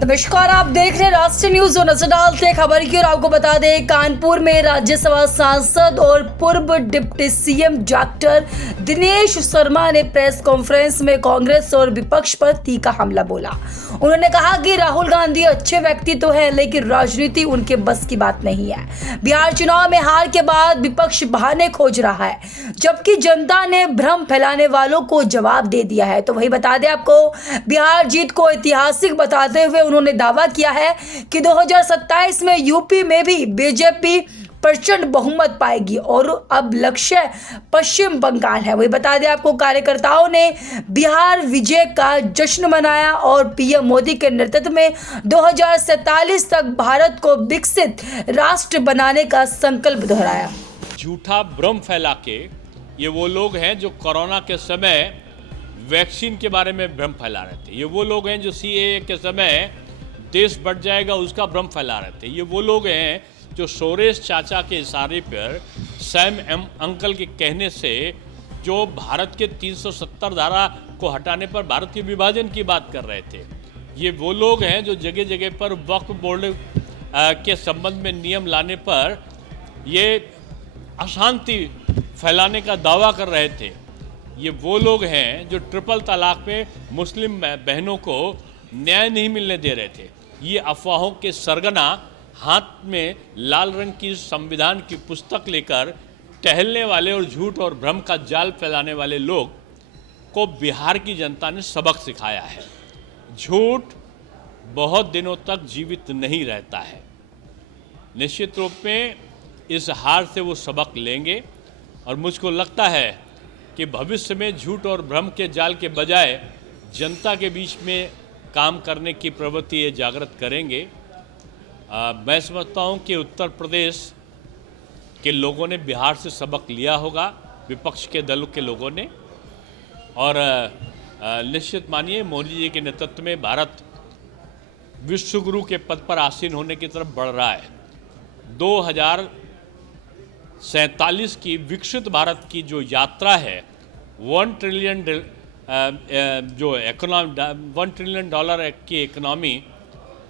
नमस्कार, आप देख रहे हैं राष्ट्रीय न्यूज। और नजर डालते हैं खबर की और आपको बता दें, कानपुर में राज्यसभा सांसद और पूर्व deputy CM doctor Dinesh Sharma ने प्रेस कॉन्फ्रेंस में कांग्रेस और विपक्ष पर तीखा हमला बोला। उन्होंने कहा कि राहुल गांधी अच्छे व्यक्ति तो है, लेकिन राजनीति उनके बस की बात नहीं है। बिहार चुनाव में हार के बाद विपक्ष बहाने खोज रहा है, जबकि जनता ने भ्रम फैलाने वालों को जवाब दे दिया है। तो वही बता दें आपको, बिहार जीत को ऐतिहासिक बताते हुए उन्होंने दावा किया है कि 2027 में यूपी में भी बीजेपी प्रचंड बहुमत पाएगी और अब लक्ष्य पश्चिम बंगाल है। वही बता दें आपको, कार्यकर्ताओं ने बिहार विजय का जश्न मनाया और पीएम मोदी के नेतृत्व में 2047 तक भारत को विकसित राष्ट्र बनाने का संकल्प दोहराया। झूठा भ्रम फैला के ये वो लोग हैं जो कोरोना के समय वैक्सीन के बारे में भ्रम फैला रहे थे। ये वो लोग हैं जो सीएए के समय देश बढ़ जाएगा उसका भ्रम फैला रहे थे। ये वो लोग हैं जो सोरेश चाचा के इशारे पर सैम एम अंकल के कहने से जो भारत के 370 धारा को हटाने पर भारत के विभाजन की बात कर रहे थे। ये वो लोग हैं जो जगह जगह पर वक्फ बोर्ड के संबंध में नियम लाने पर ये अशांति फैलाने का दावा कर रहे थे। ये वो लोग हैं जो ट्रिपल तलाक में मुस्लिम बहनों को न्याय नहीं मिलने दे रहे थे। ये अफवाहों के सरगना हाथ में लाल रंग की संविधान की पुस्तक लेकर टहलने वाले और झूठ और भ्रम का जाल फैलाने वाले लोग को बिहार की जनता ने सबक सिखाया है। झूठ बहुत दिनों तक जीवित नहीं रहता है। निश्चित रूप में इस हार से वो सबक लेंगे और मुझको लगता है कि भविष्य में झूठ और भ्रम के जाल के बजाय जनता के बीच में काम करने की प्रवृत्ति ये जागृत करेंगे। मैं समझता हूँ कि उत्तर प्रदेश के लोगों ने बिहार से सबक लिया होगा, विपक्ष के दलों के लोगों ने, और निश्चित मानिए मोदी जी के नेतृत्व में भारत विश्व गुरु के पद पर आसीन होने की तरफ बढ़ रहा है। 2047 की विकसित भारत की जो यात्रा है, 1 ट्रिलियन डॉलर की इकोनॉमी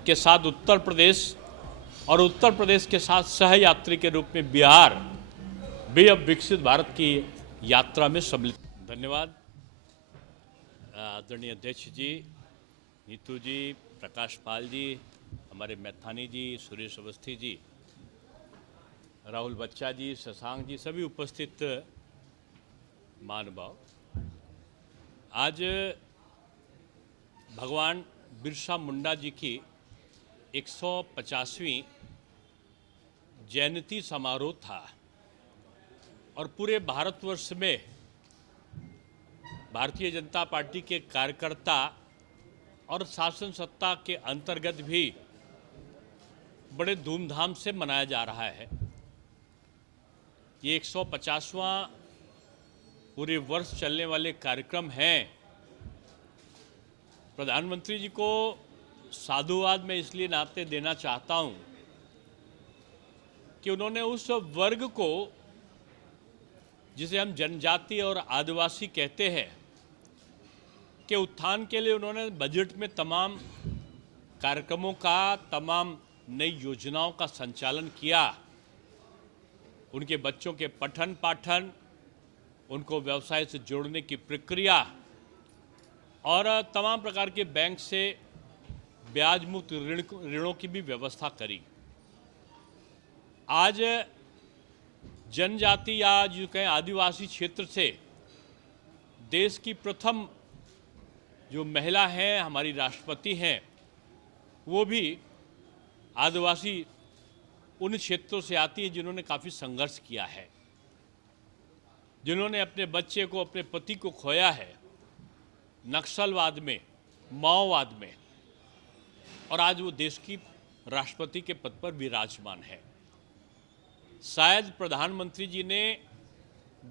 के साथ उत्तर प्रदेश और उत्तर प्रदेश के साथ सहयात्री के रूप में बिहार भी अब विकसित भारत की यात्रा में सम्मिलित। धन्यवाद आदरणीय अध्यक्ष जी, नीतू जी, प्रकाश पाल जी, हमारे मैथानी जी, सुरेश अवस्थी जी, राहुल बच्चा जी, शशांक जी, सभी उपस्थित महानुभाव। आज भगवान बिरसा मुंडा जी की 150वीं जयंती समारोह था और पूरे भारतवर्ष में भारतीय जनता पार्टी के कार्यकर्ता और शासन सत्ता के अंतर्गत भी बड़े धूमधाम से मनाया जा रहा है। ये 150वां पूरे वर्ष चलने वाले कार्यक्रम हैं। प्रधानमंत्री जी को साधुवाद में इसलिए नाते देना चाहता हूं कि उन्होंने उस वर्ग को जिसे हम जनजाति और आदिवासी कहते हैं के उत्थान के लिए उन्होंने बजट में तमाम कार्यक्रमों का, तमाम नई योजनाओं का संचालन किया। उनके बच्चों के पठन पाठन, उनको व्यवसाय से जोड़ने की प्रक्रिया और तमाम प्रकार के बैंक से ब्याज मुक्त ऋणों की भी व्यवस्था करी। आज जनजाति या जो कहें आदिवासी क्षेत्र से देश की प्रथम जो महिला हैं, हमारी राष्ट्रपति हैं, वो भी आदिवासी उन क्षेत्रों से आती है जिन्होंने काफ़ी संघर्ष किया है, जिन्होंने अपने बच्चे को, अपने पति को खोया है नक्सलवाद में, माओवाद में, और आज वो देश की राष्ट्रपति के पद पर विराजमान है। शायद प्रधानमंत्री जी ने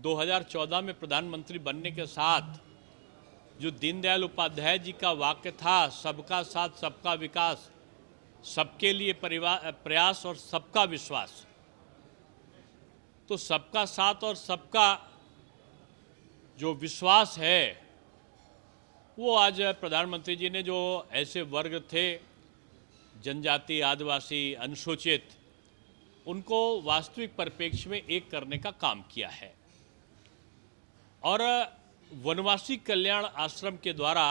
2014 में प्रधानमंत्री बनने के साथ जो दीनदयाल उपाध्याय जी का वाक्य था, सबका साथ सबका विकास, सबके लिए प्रयास और सबका विश्वास, तो सबका साथ और सबका जो विश्वास है वो आज प्रधानमंत्री जी ने जो ऐसे वर्ग थे जनजाति, आदिवासी, अनुसूचित, उनको वास्तविक परिप्रेक्ष्य में एक करने का काम किया है। और वनवासी कल्याण आश्रम के द्वारा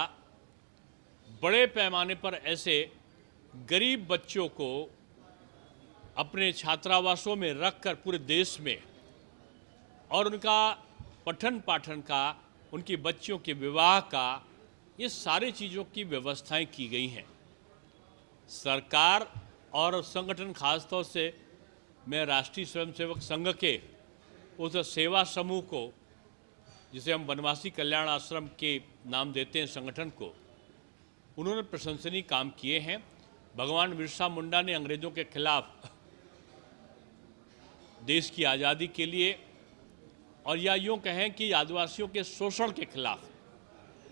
बड़े पैमाने पर ऐसे गरीब बच्चों को अपने छात्रावासों में रखकर पूरे देश में और उनका पठन पाठन का, उनकी बच्चियों के विवाह का, ये सारी चीज़ों की व्यवस्थाएं की गई हैं। सरकार और संगठन, खासतौर से मैं राष्ट्रीय स्वयंसेवक संघ के उस सेवा समूह को, जिसे हम वनवासी कल्याण आश्रम के नाम देते हैं संगठन को, उन्होंने प्रशंसनीय काम किए हैं। भगवान बिरसा मुंडा ने अंग्रेज़ों के खिलाफ देश की आज़ादी के लिए, और या यूँ कहें कि आदिवासियों के शोषण के खिलाफ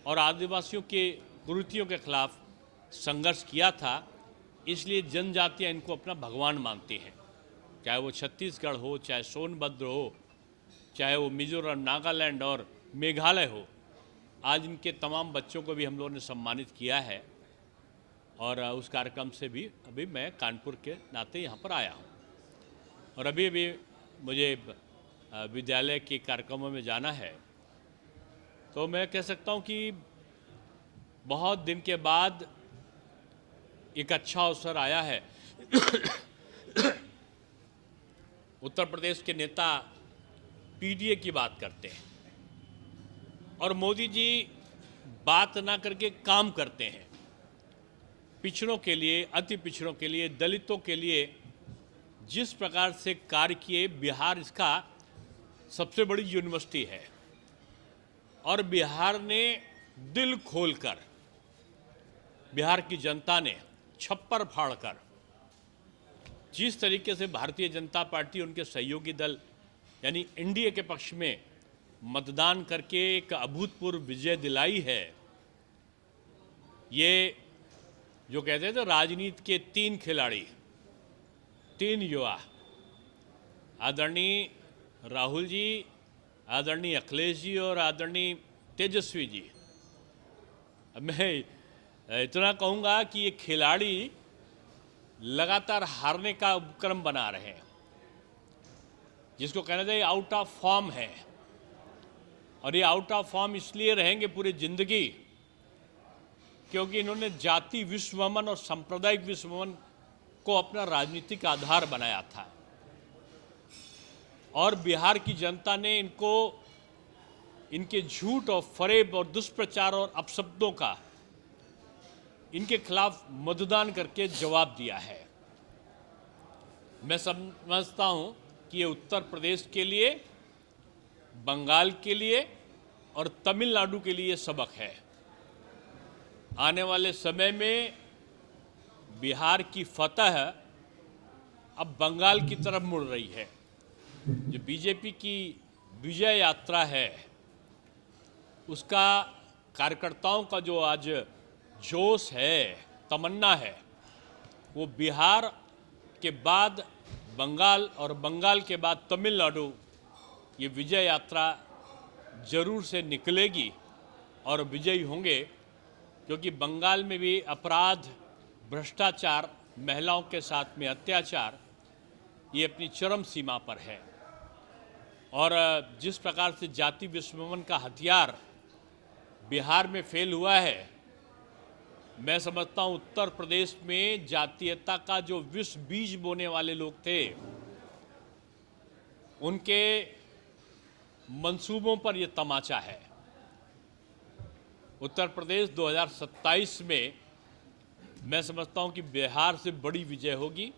और आदिवासियों के कुरीतियों के खिलाफ संघर्ष किया था। इसलिए जनजातियाँ इनको अपना भगवान मानती हैं, चाहे वो छत्तीसगढ़ हो, चाहे सोनभद्र हो, चाहे वो मिजोरम, नागालैंड और मेघालय हो। आज इनके तमाम बच्चों को भी हम लोगों ने सम्मानित किया है, और उस कार्यक्रम से भी अभी मैं कानपुर के नाते यहाँ पर आया हूँ। और अभी अभी मुझे विद्यालय के कार्यक्रमों में जाना है, तो मैं कह सकता हूँ कि बहुत दिन के बाद एक अच्छा अवसर आया है। उत्तर प्रदेश के नेता पीडीए की बात करते हैं और मोदी जी बात ना करके काम करते हैं। पिछड़ों के लिए, अति पिछड़ों के लिए, दलितों के लिए जिस प्रकार से कार्य किए, बिहार इसका सबसे बड़ी यूनिवर्सिटी है, और बिहार ने दिल खोलकर, बिहार की जनता ने छप्पर फाड़कर, जिस तरीके से भारतीय जनता पार्टी, उनके सहयोगी दल यानी एनडीए के पक्ष में मतदान करके एक अभूतपूर्व विजय दिलाई है। ये जो कहते थे राजनीति के 3 खिलाड़ी, 3 युवा, आदरणीय राहुल जी, आदरणीय अखिलेश जी और आदरणीय तेजस्वी जी। अब मैं इतना कहूँगा कि ये खिलाड़ी लगातार हारने का उपक्रम बना रहे हैं, जिसको कहना चाहिए आउट ऑफ फॉर्म है। और ये आउट ऑफ फॉर्म इसलिए रहेंगे पूरी जिंदगी क्योंकि इन्होंने जाति विश्वमन और सांप्रदायिक विश्वमन को अपना राजनीतिक आधार बनाया था, और बिहार की जनता ने इनको, इनके झूठ और फरेब और दुष्प्रचार और अपशब्दों का इनके खिलाफ मतदान करके जवाब दिया है। मैं समझता हूं कि ये उत्तर प्रदेश के लिए, बंगाल के लिए और तमिलनाडु के लिए सबक है। आने वाले समय में बिहार की फतह अब बंगाल की तरफ मुड़ रही है। जो बीजेपी की विजय यात्रा है, उसका कार्यकर्ताओं का जो आज जोश है, तमन्ना है, वो बिहार के बाद बंगाल और बंगाल के बाद तमिलनाडु, ये विजय यात्रा जरूर से निकलेगी और विजयी होंगे, क्योंकि बंगाल में भी अपराध, भ्रष्टाचार, महिलाओं के साथ में अत्याचार, ये अपनी चरम सीमा पर है। और जिस प्रकार से जाति विस्मरण का हथियार बिहार में फेल हुआ है, मैं समझता हूँ उत्तर प्रदेश में जातीयता का जो विष बीज बोने वाले लोग थे, उनके मंसूबों पर यह तमाचा है। उत्तर प्रदेश 2027 में मैं समझता हूँ कि बिहार से बड़ी विजय होगी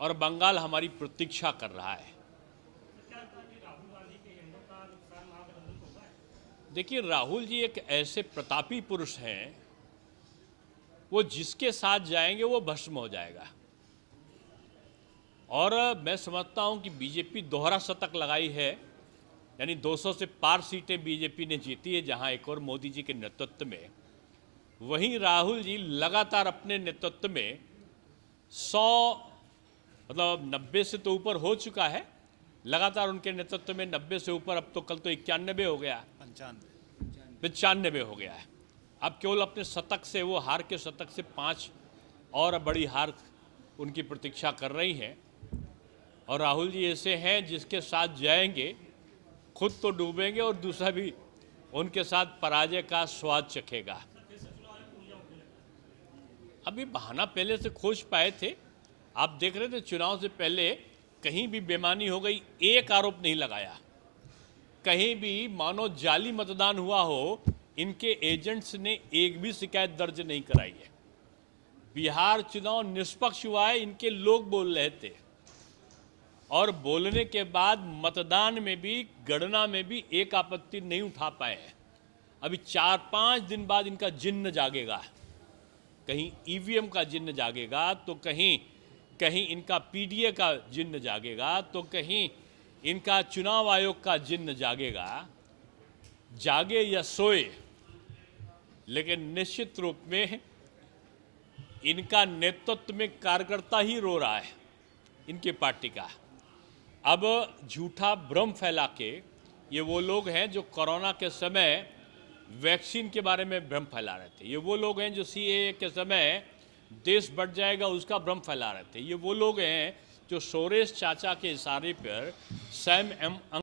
और बंगाल हमारी प्रतीक्षा कर रहा है। देखिए, राहुल जी एक ऐसे प्रतापी पुरुष हैं, वो जिसके साथ जाएंगे वो भस्म हो जाएगा। और मैं समझता हूं कि बीजेपी दोहरा शतक लगाई है, यानी 200 से पार सीटें बीजेपी ने जीती है, जहां एक और मोदी जी के नेतृत्व में। वहीं राहुल जी लगातार अपने नेतृत्व में 100 मतलब 90 से तो ऊपर हो चुका है, लगातार उनके नेतृत्व में 90 से ऊपर, अब तो कल तो 91 हो गया, 95 हो गया है। अब केवल अपने शतक से, वो हार के शतक से 5 और बड़ी हार उनकी प्रतीक्षा कर रही हैं। और राहुल जी ऐसे हैं जिसके साथ जाएंगे खुद तो डूबेंगे और दूसरा भी उनके साथ पराजय का स्वाद चखेगा। अभी बहाना पहले से खोज पाए थे। आप देख रहे थे चुनाव से पहले कहीं भी बेईमानी हो गई, एक आरोप नहीं लगाया। कहीं भी मानो जाली मतदान हुआ हो, इनके एजेंट्स ने एक भी शिकायत दर्ज नहीं कराई है। बिहार चुनाव निष्पक्ष हुआ है, इनके लोग बोल रहे थे और बोलने के बाद मतदान में भी, गणना में भी एक आपत्ति नहीं उठा पाए हैं। अभी 4-5 दिन बाद इनका जिन्न जागेगा। कहीं ईवीएम का जिन्न जागेगा तो कहीं इनका पीडीए का जिन्न जागेगा, तो कहीं इनका चुनाव आयोग का जिन्न जागेगा। जागे या सोए, लेकिन निश्चित रूप में इनका नेतृत्व में कार्यकर्ता ही रो रहा है इनकी पार्टी का। अब झूठा भ्रम फैला के ये वो लोग हैं जो कोरोना के समय वैक्सीन के बारे में भ्रम फैला रहे थे। ये वो लोग हैं जो सीएए के समय देश बढ़ जाएगा उसका भ्रम फैला रहे थे। ये वो लोग हैं जो सोरेश चाचा के इशारे पर सैम